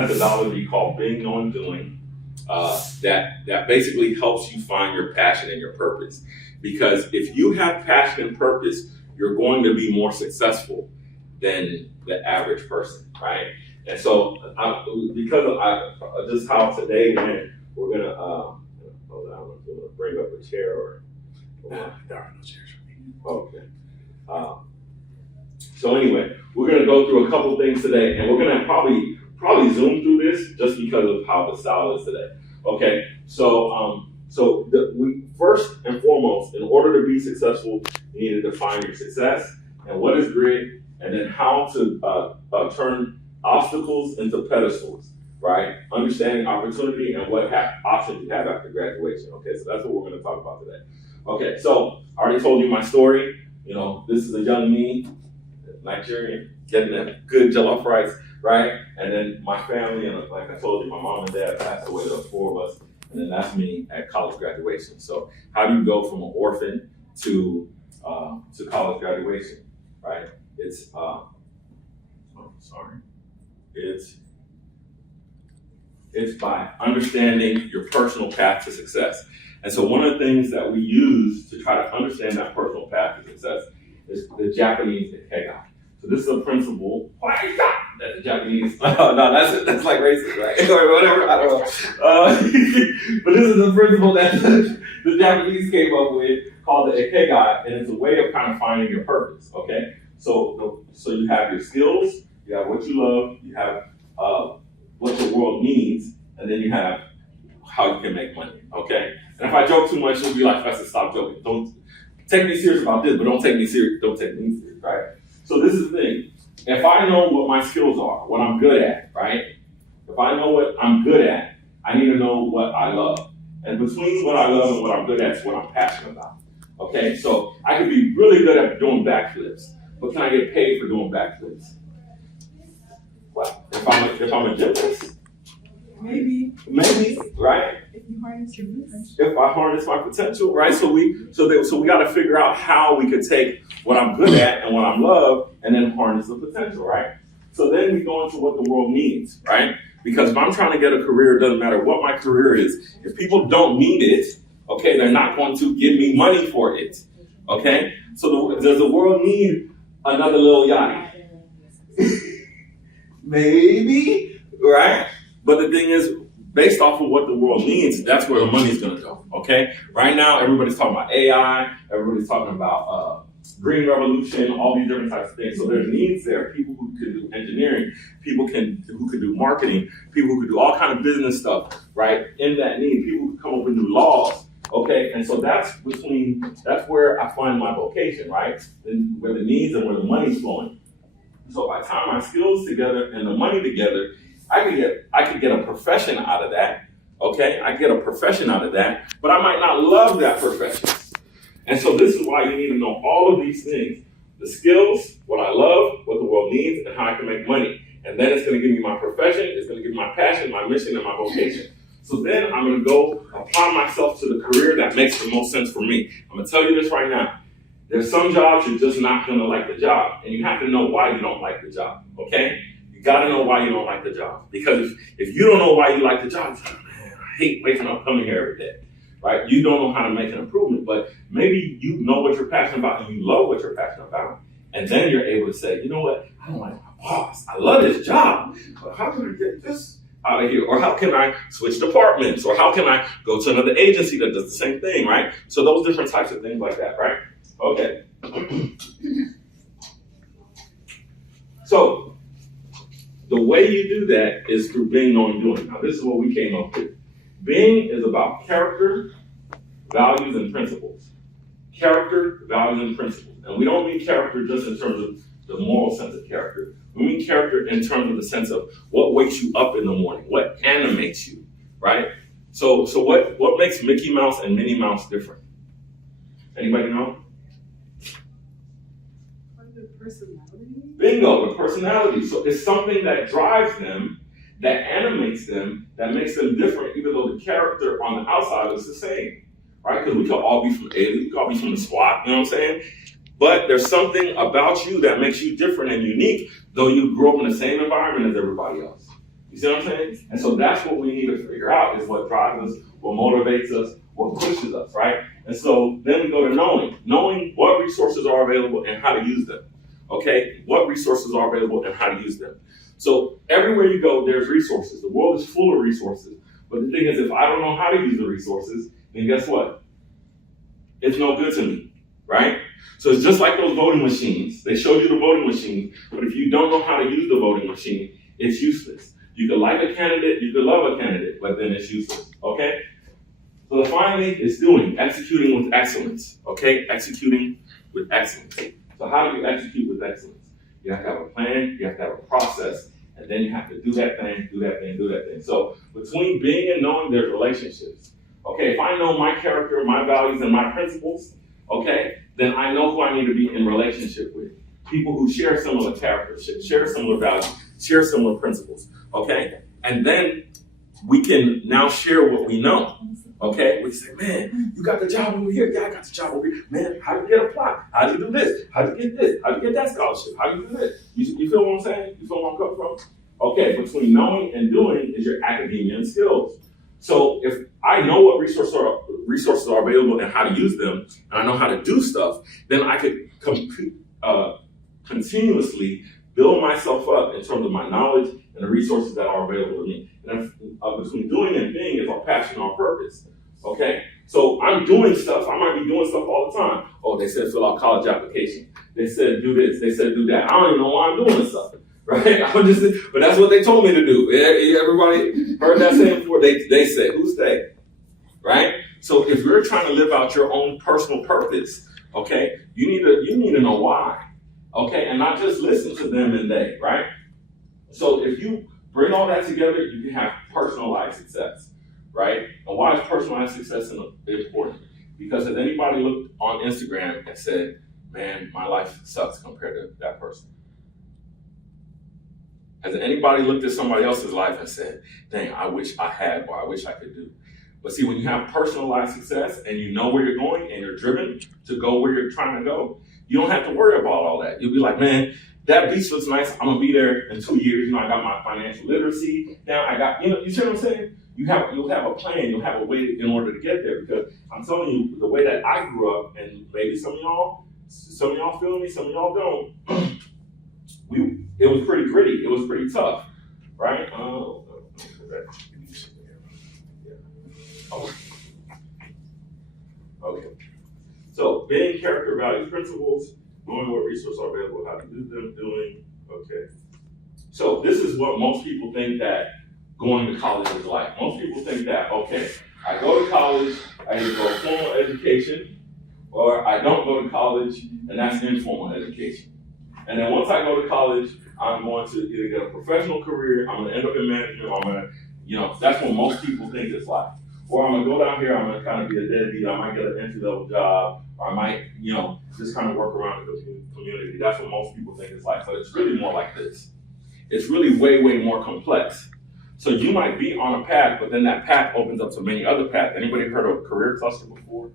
methodology called Being, Knowing, Doing that basically helps you find your passion and your purpose. Because if you have passion and purpose, you're going to be more successful than the average person, right? And so, because of just how today went, we're gonna hold on, I'm gonna bring up a chair or there are no chairs for me. okay. So anyway, we're gonna go through a couple things today, and we're gonna probably zoom through this just because of how the style is today. Okay, so we first and foremost, in order to be successful, you need to define your success and what is grit, and then how to turn obstacles into pedestals, right? Understanding opportunity and what options you have after graduation. Okay, so that's what we're going to talk about today. Okay, so I already told you my story. You know, this is a young me, Nigerian, getting that good jollof rice, right? And then my family, and like I told you, my mom and dad passed away, the four of us, and then that's me at college graduation. So how do you go from an orphan to college graduation, right? It's by understanding your personal path to success. And so one of the things that we use to try to understand that personal path to success is the Japanese ikigai. So this is a principle that the Japanese, no, that's like racist, right? Or whatever, I don't know. But this is a principle that the Japanese came up with called the ikigai, and it's a way of kind of finding your purpose, okay? So you have your skills, you have what you love, you have what the world needs, and then you have how you can make money, okay? And if I joke too much, you'll be like, Festus, stop joking. Don't take me serious about this, but don't take me serious, right? So this is the thing. If I know what my skills are, what I'm good at, right? If I know what I'm good at, I need to know what I love. And between what I love and what I'm good at is what I'm passionate about, okay? So I could be really good at doing backflips, but can I get paid for doing backflips? Well, if I'm a gymnast, maybe, right? If you harness your potential. If I harness my potential, right? So we got to figure out how we could take what I'm good at and what I love, and then harness the potential, right? So then we go into what the world needs, right? Because if I'm trying to get a career, it doesn't matter what my career is. If people don't need it, okay, they're not going to give me money for it, okay? So does the world need another little yachty? Maybe, right? But the thing is, based off of what the world needs, that's where the money's going to go, okay? Right now, everybody's talking about AI, everybody's talking about green revolution, all these different types of things. So there's needs there. People who can do engineering, people who can do marketing, people who can do all kind of business stuff, right? In that need, people who come up with new laws, okay? And so that's where I find my vocation, right? And where the needs and where the money's flowing. So if I tie my skills together and the money together, I could get a profession out of that, okay? I get a profession out of that, but I might not love that profession. And so this is why you need to know all of these things: the skills, what I love, what the world needs, and how I can make money. And then it's going to give me my profession, it's going to give me my passion, my mission, and my vocation. So then I'm going to go apply myself to the career that makes the most sense for me. I'm going to tell you this right now. There's some jobs you're just not going to like the job, and you have to know why you don't like the job, okay? You got to know why you don't like the job. Because if you don't know why you like the job, you're like, man, I hate waking up coming here every day, right? You don't know how to make an improvement, but maybe you know what you're passionate about and you love what you're passionate about, and then you're able to say, you know what, I don't like my boss. I love this job, but how can I get this out of here? Or how can I switch departments? Or how can I go to another agency that does the same thing, right? So those different types of things like that, right? Okay. So the way you do that is through being, knowing, doing. Now this is what we came up with. Being is about character, values, and principles. Character, values, and principles. And we don't mean character just in terms of the moral sense of character. We mean character in terms of the sense of what wakes you up in the morning, what animates you, right? So what makes Mickey Mouse and Minnie Mouse different? Anybody know? The personality? Bingo, the personality. So it's something that drives them, that animates them, that makes them different, even though the character on the outside is the same, right? Because we could all be from Alief, we could all be from the SWAT, you know what I'm saying? But there's something about you that makes you different and unique, though you grew up in the same environment as everybody else. You see what I'm saying? And so that's what we need to figure out is what drives us, what motivates us, what pushes us, right? And so then we go to knowing what resources are available and how to use them. Okay, what resources are available and how to use them. So everywhere you go, there's resources. The world is full of resources. But the thing is, if I don't know how to use the resources, then guess what? It's no good to me, right? So it's just like those voting machines. They showed you the voting machine, but if you don't know how to use the voting machine, it's useless. You could like a candidate, you could love a candidate, but then it's useless, okay? So finally, it's executing with excellence, okay? Executing with excellence. So how do you execute with excellence? You have to have a plan, you have to have a process, and then you have to do that thing. So between being and knowing, there's relationships. Okay, if I know my character, my values, and my principles, okay, then I know who I need to be in relationship with. People who share similar characters, share similar values, share similar principles, okay? And then we can now share what we know. Okay, we say, man, you got the job over here. Yeah, I got the job over here. Man, how do you get a plot? How do you do this? How do you get this? How do you get that scholarship? How do you do this? You feel what I'm saying? You feel where I'm coming from? Okay, between knowing and doing is your academia and skills. So if I know what resources are available and how to use them, and I know how to do stuff, then I could continuously build myself up in terms of my knowledge and the resources that are available to me. And between doing and being is our passion, our purpose. Okay? So I'm doing stuff. I might be doing stuff all the time. Oh, they said fill out college application. They said do this. They said do that. I don't even know why I'm doing this stuff. Right? But that's what they told me to do. Everybody heard that saying before. They said, who's they? Right? So if you're trying to live out your own personal purpose, okay, you need to know why. Okay, and not just listen to them and they, right? So if you bring all that together, you can have personalized success, right? And why is personalized success important? Because has anybody looked on Instagram and said, man, my life sucks compared to that person? Has anybody looked at somebody else's life and said, dang, I wish I had or I wish I could do? But see, when you have personalized success and you know where you're going and you're driven to go where you're trying to go, you don't have to worry about all that. You'll be like, man, that beach looks nice. I'm gonna be there in 2 years. You know, I got my financial literacy down. You see what I'm saying? You'll have a plan. You'll have a way in order to get there. Because I'm telling you, the way that I grew up, and maybe some of y'all feel me, some of y'all don't. It was pretty gritty. It was pretty tough, right? Okay. So, being character, values, principles, knowing what resources are available, how to do them, doing. Okay. So, this is what most people think that going to college is like. Most people think that, okay, I go to college, I either go formal education, or I don't go to college, and that's informal education. And then once I go to college, I'm going to either get a professional career, I'm going to end up in management, that's what most people think it's like. Or I'm going to go down here, I'm going to kind of be a deadbeat, I might get an entry-level job, or I might, just kind of work around the community. That's what most people think it's like. But it's really more like this. It's really way, way more complex. So you might be on a path, but then that path opens up to many other paths. Anybody heard of a career cluster before?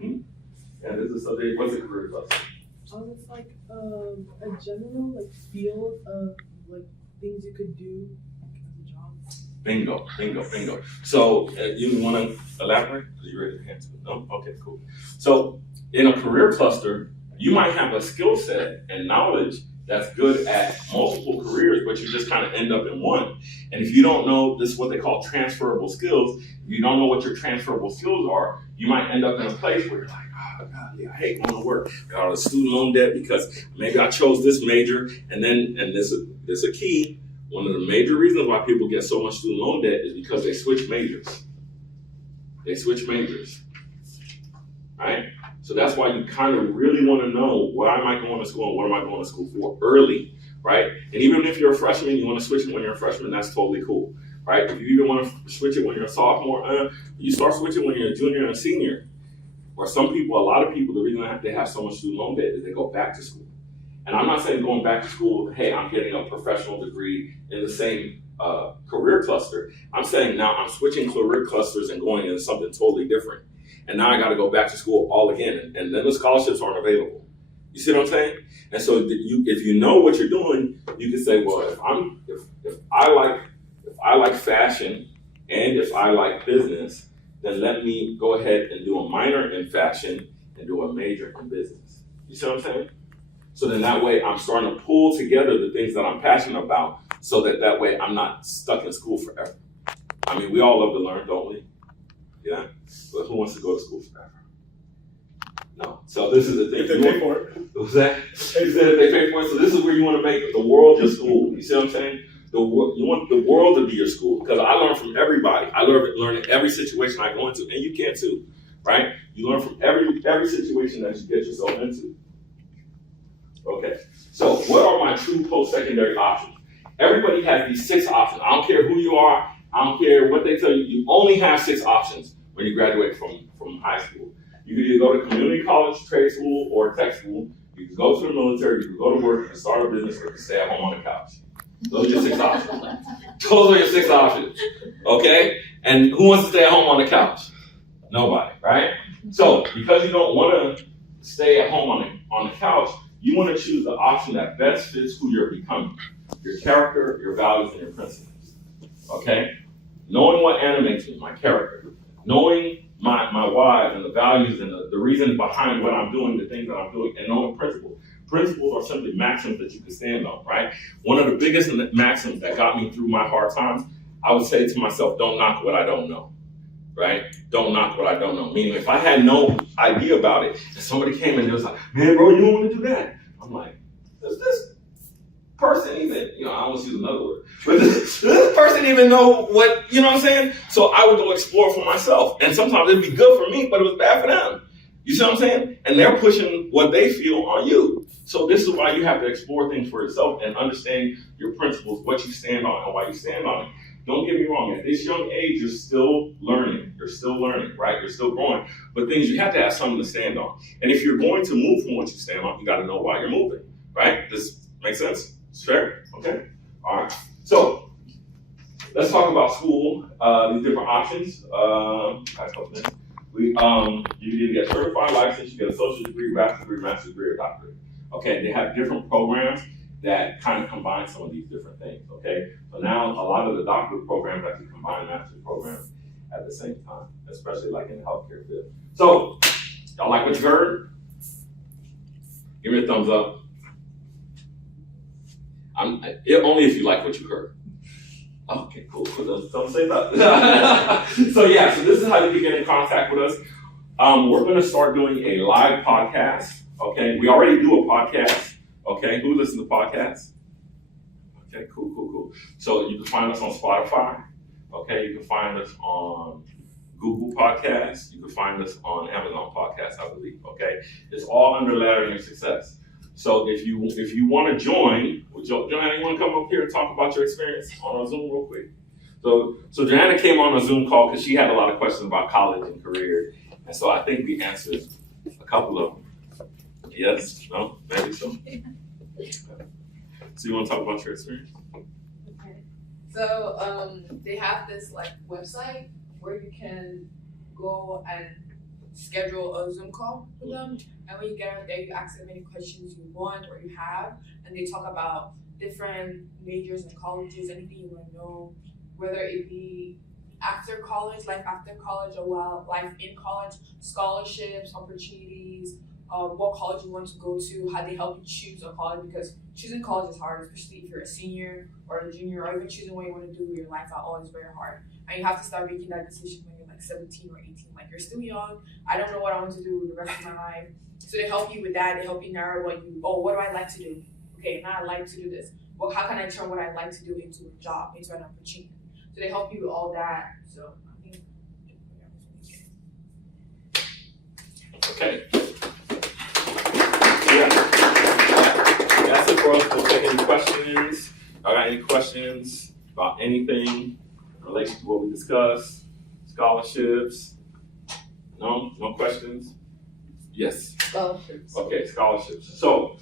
And this is something, what's a career cluster? It's like a general field of things you could do as a job. Bingo. So you want to elaborate? Because you raised your hand. No? Okay, cool. So in a career cluster, you might have a skill set and knowledge that's good at multiple careers, but you just kind of end up in one. And if you don't know, this is what they call transferable skills. If you don't know what your transferable skills are, you might end up in a place where you're like, oh God, yeah, I hate going to work. Got all the student loan debt because maybe I chose this major. And there's a key. One of the major reasons why people get so much student loan debt is because they switch majors. Right? So that's why you kind of really want to know, why am I going to school and what am I going to school for early, right? And even if you're a freshman, you want to switch it when you're a freshman, that's totally cool, right? If you even want to switch it when you're a sophomore, you start switching when you're a junior and a senior. Or a lot of people, the reason they have so much student loan debt is they go back to school. And I'm not saying going back to school, hey, I'm getting a professional degree in the same career cluster. I'm saying now I'm switching career clusters and going into something totally different. And now I got to go back to school all again. And then the scholarships aren't available. You see what I'm saying? And so if you know what you're doing, you can say, well, if I like fashion and if I like business, then let me go ahead and do a minor in fashion and do a major in business. You see what I'm saying? So then that way I'm starting to pull together the things that I'm passionate about so that way I'm not stuck in school forever. I mean, we all love to learn, don't we? Yeah? But who wants to go to school forever? No. So this is the thing. If they pay for it. What's that? He said if they pay for it. So this is where you want to make the world your school. You see what I'm saying? You want the world to be your school, because I learn from everybody. I learn in every situation I go into, and you can too, right? You learn from every situation that you get yourself into. Okay, so what are my true post-secondary options? Everybody has these 6 options. I don't care who you are. I don't care what they tell you. You only have 6 options when you graduate from high school. You can either go to community college, trade school, or tech school. You can go to the military. You can go to work. You can start a business, or you can stay at home on the couch. Those are your 6 options. Those are your 6 options. Okay? And who wants to stay at home on the couch? Nobody, right? So because you don't want to stay at home on the couch, you want to choose the option that best fits who you're becoming. Your character, your values, and your principles. Okay? Knowing what animates me, my character. Knowing my why and the values and the reason behind what I'm doing, the things that I'm doing, and knowing principles. Principles are simply maxims that you can stand on, right? One of the biggest maxims that got me through my hard times, I would say to myself, don't knock what I don't know, right? Don't knock what I don't know. Meaning if I had no idea about it, and somebody came and they was like, man, bro, you don't want to do that. I'm like, does this person even, I almost use another word, but does this person even know what, you know what I'm saying? So I would go explore for myself. And sometimes it'd be good for me, but it was bad for them. You see what I'm saying? And they're pushing what they feel on you. So this is why you have to explore things for yourself and understand your principles, what you stand on and why you stand on it. Don't get me wrong, at this young age, you're still learning. You're still learning, right? You're still growing. But you have to have something to stand on. And if you're going to move from what you stand on, you got to know why you're moving, right? This makes sense? Fair? Okay? All right. So let's talk about school, these different options. You can either get certified license, you get a associate degree, bachelor's degree, master's degree, or doctorate. Okay, they have different programs that kind of combine some of these different things. Okay, so now a lot of the doctorate programs actually combine master's programs at the same time, especially like in the healthcare field. So, y'all like what you heard? Give me a thumbs up. Only if you like what you heard. Okay, cool. Don't say that. So this is how you can get in contact with us. We're going to start doing a live podcast. Okay, we already do a podcast. Okay, who listens to podcasts? Okay, cool. So you can find us on Spotify. Okay, you can find us on Google Podcasts. You can find us on Amazon Podcasts, I believe. Okay, it's all under Laddering Your Success. So if you want to join, Joanna, you want to come up here and talk about your experience on our Zoom real quick? So Joanna came on a Zoom call because she had a lot of questions about college and career, and so I think we answered a couple of them. Yes? No? Maybe so? So you want to talk about your experience? Okay. So they have this website where you can go and schedule a Zoom call with them, and when you get on there, you ask them any questions you want or you have, and they talk about different majors and colleges, anything you want to know, whether it be after college, life after college, or life in college, scholarships, opportunities, what college you want to go to, how they help you choose a college, because choosing college is hard, especially if you're a senior or a junior, or even choosing what you want to do with your life out, always very hard. And you have to start making that decision when you're 17 or 18. You're still young. I don't know what I want to do with the rest of my life. So they help you with that. They help you narrow what do I like to do? Okay, now I like to do this. Well, how can I turn what I like to do into a job, into an opportunity? So they help you with all that. So I think. Okay. That's it for us. We'll take any questions. I got any questions about anything in relation to what we discussed? Scholarships? No questions? Yes. Scholarships. Okay, scholarships. So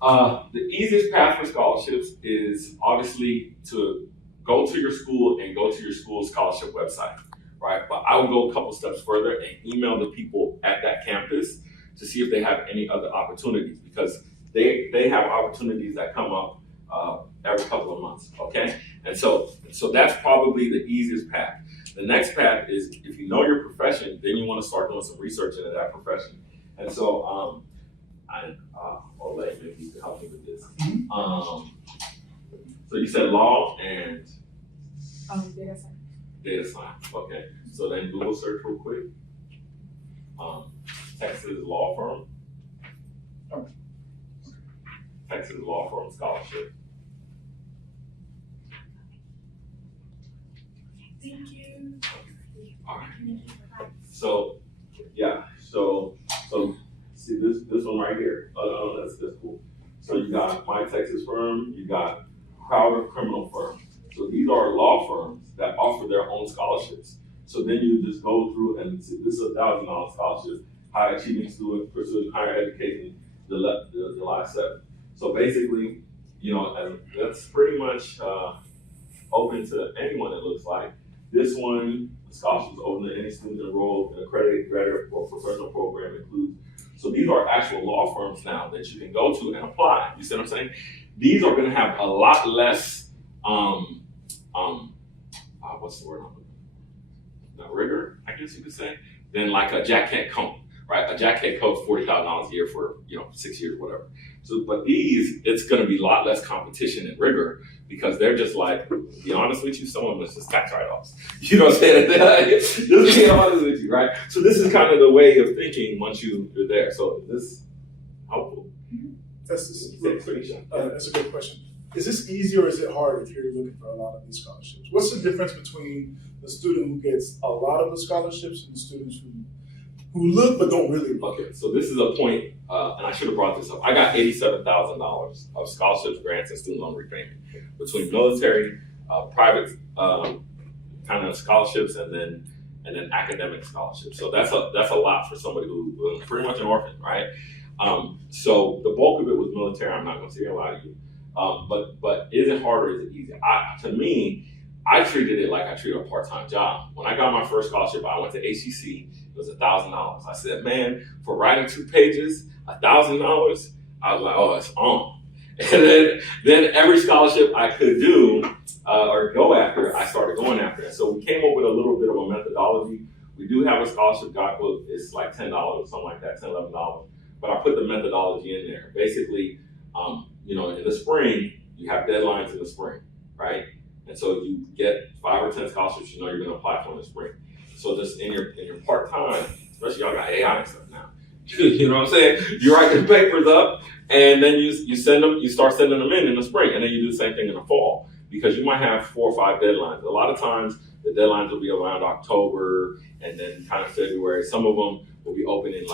the easiest path for scholarships is obviously to go to your school and go to your school's scholarship website, right? But I would go a couple steps further and email the people at that campus to see if they have any other opportunities, because they have opportunities that come up every couple of months, okay? And so that's probably the easiest path. The next path is, if you know your profession, then you want to start doing some research into that profession. And so Olay, maybe you can help me with this. So you said law and Data science. data science, okay. So then Google search real quick. Texas law firm. Texas law firm scholarship. Thank you. All right. So yeah, so see this one right here. Oh, that's cool. So you got My Texas Firm, you got Crowder Criminal Firm. So these are law firms that offer their own scholarships. So then you just go through and see, this is $1,000 scholarship, high achieving student pursuing higher education, July 7th. So basically, that's pretty much open to anyone, it looks like. This one, the scholarship is open to any student enrolled in a accredited graduate or professional program includes. So these are actual law firms now that you can go to and apply. You see what I'm saying? These are going to have a lot less, what's the word? Not rigor, I guess you could say, than like a Jack Kent Coat, right? A Jack Kent Coat's $40,000 a year for 6 years, whatever. So, but these, it's going to be a lot less competition and rigor, because they're just like, to be honest with you, some of them is just tax write-offs. You know what I'm saying? Just being honest with you, right? So this is kind of the way of thinking once you're there. So is this helpful? That's a good question. Is this easy or is it hard if you're looking for a lot of these scholarships? What's the difference between the student who gets a lot of the scholarships and the students who look but don't really look? Okay, so this is a point, and I should have brought this up. I got $87,000 of scholarships, grants, and student loan repayment between military, private kind of scholarships, and then academic scholarships. So that's a lot for somebody who's pretty much an orphan, right? So the bulk of it was military. I'm not going to say a lot of you, but is it hard or is it easy? To me, I treated it like I treated a part-time job. When I got my first scholarship, I went to HCC. It was $1,000. I said, man, for writing 2 pages, $1,000. I was like, oh, it's on. And then every scholarship I could do or go after, I started going after it. So we came up with a little bit of a methodology. We do have a scholarship guidebook. It's like $10 or something like that, $10, $11. But I put the methodology in there. Basically, in the spring, you have deadlines in the spring, right? And so you get 5 or 10 scholarships you're going to apply for in the spring. So just in your part-time, especially y'all got AI and stuff now, you know what I'm saying? You write the papers up, and then you send them, you start sending them in the spring, and then you do the same thing in the fall, because you might have 4 or 5 deadlines. A lot of times the deadlines will be around October and then kind of February. Some of them will be open in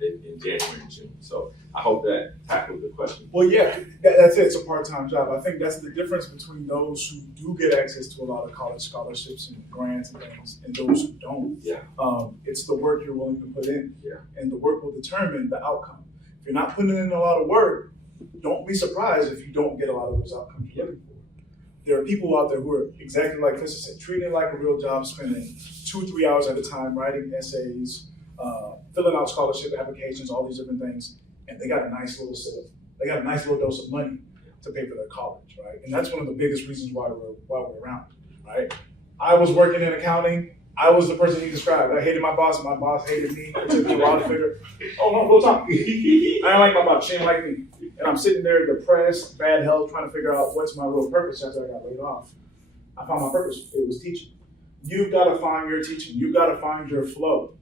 in January and June. So I hope that tackled the question. Well, yeah, that's it. It's a part-time job. I think that's the difference between those who do get access to a lot of college scholarships and grants and things, and those who don't. Yeah. It's the work you're willing to put in, Yeah. and the work will determine the outcome. If you're not putting in a lot of work, don't be surprised if you don't get a lot of those outcomes you're looking for. There are people out there who are exactly like Festus said, treating it like a real job, spending 2-3 hours at a time writing essays, filling out scholarship applications, all these different things, and they got a nice little dose of money to pay for their college, right? And that's one of the biggest reasons why we're around, right? I was working in accounting. I was the person he described. I hated my boss, and my boss hated me. It took me a while to figure, oh no, real talk. I didn't like my boss, she didn't like me. And I'm sitting there depressed, bad health, trying to figure out what's my real purpose after I got laid off. I found my purpose. It was teaching. You've got to find your teaching. You've got to find your flow.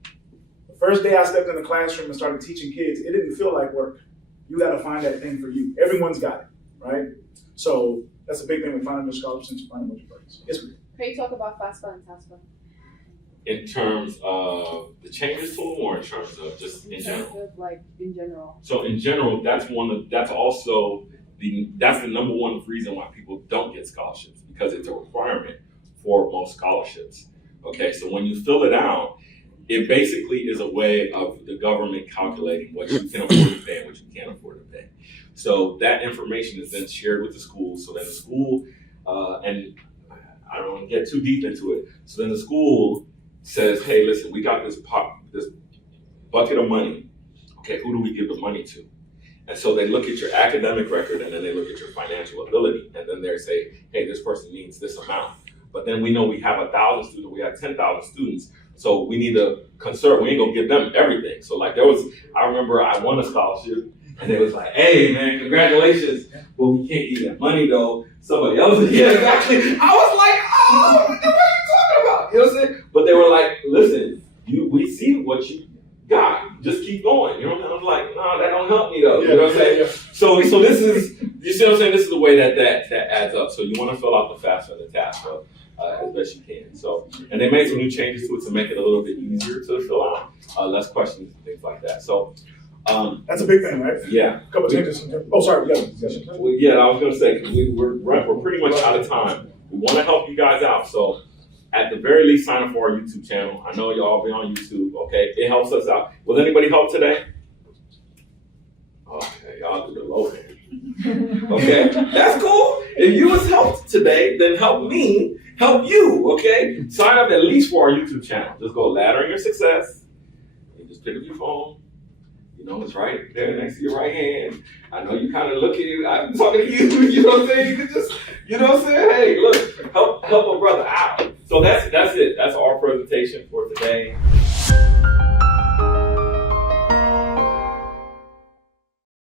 The first day I stepped in the classroom and started teaching kids, it didn't feel like work. You got to find that thing for you. Everyone's got it, right? So that's a big thing with finding your scholarships and finding what your purpose. Yes, ma'am. Can you talk about FAFSA and TASFA? In terms of the changes to them, or in terms of just in general? In general. So in general, that's the number one reason why people don't get scholarships, because it's a requirement for most scholarships. Okay, so when you fill it out, it basically is a way of the government calculating what you can afford to pay and what you can't afford to pay. So that information is then shared with the school. So then the school, and I don't want to get too deep into it. So then the school says, hey, listen, we got this bucket of money. Okay, who do we give the money to? And so they look at your academic record and then they look at your financial ability. And then they say, hey, this person needs this amount. But then we know we have 1,000 students, we have 10,000 students. So we need to conserve, we ain't gonna give them everything. So like I remember I won a scholarship and it was like, hey man, congratulations. Well, we can't give that money though. Somebody else, yeah, exactly. I was like, oh, what are you talking about? You know what I'm saying? But they were like, listen, we see what you got. Just keep going. You know what I'm saying? I was like, no, that don't help me though. You know what I'm saying? Yeah. So this is, you see what I'm saying? This is the way that adds up. So you want to fill out the FAFSA and the TAFSA as best you can. So, and they made some new changes to it to make it a little bit easier to fill out, less questions and things like that. So, that's a big thing, right? Yeah. A couple changes. Oh, sorry. Yeah. Well, yeah, I was gonna say, 'cause we're pretty much out of time. We want to help you guys out. So, at the very least, sign up for our YouTube channel. I know y'all be on YouTube. Okay, it helps us out. Was anybody help today? Okay, y'all do the low hand. Okay, that's cool. If you was helped today, then help me help you. Okay, sign up at least for our YouTube channel. Just go Laddering Your Success. You just pick up your phone. You know, it's right there next to your right hand. I know you kind of look at it. I'm talking to you. You know what I'm saying? You can just, you know what I'm saying? Hey, look, help a brother out. So that's it. That's our presentation for today.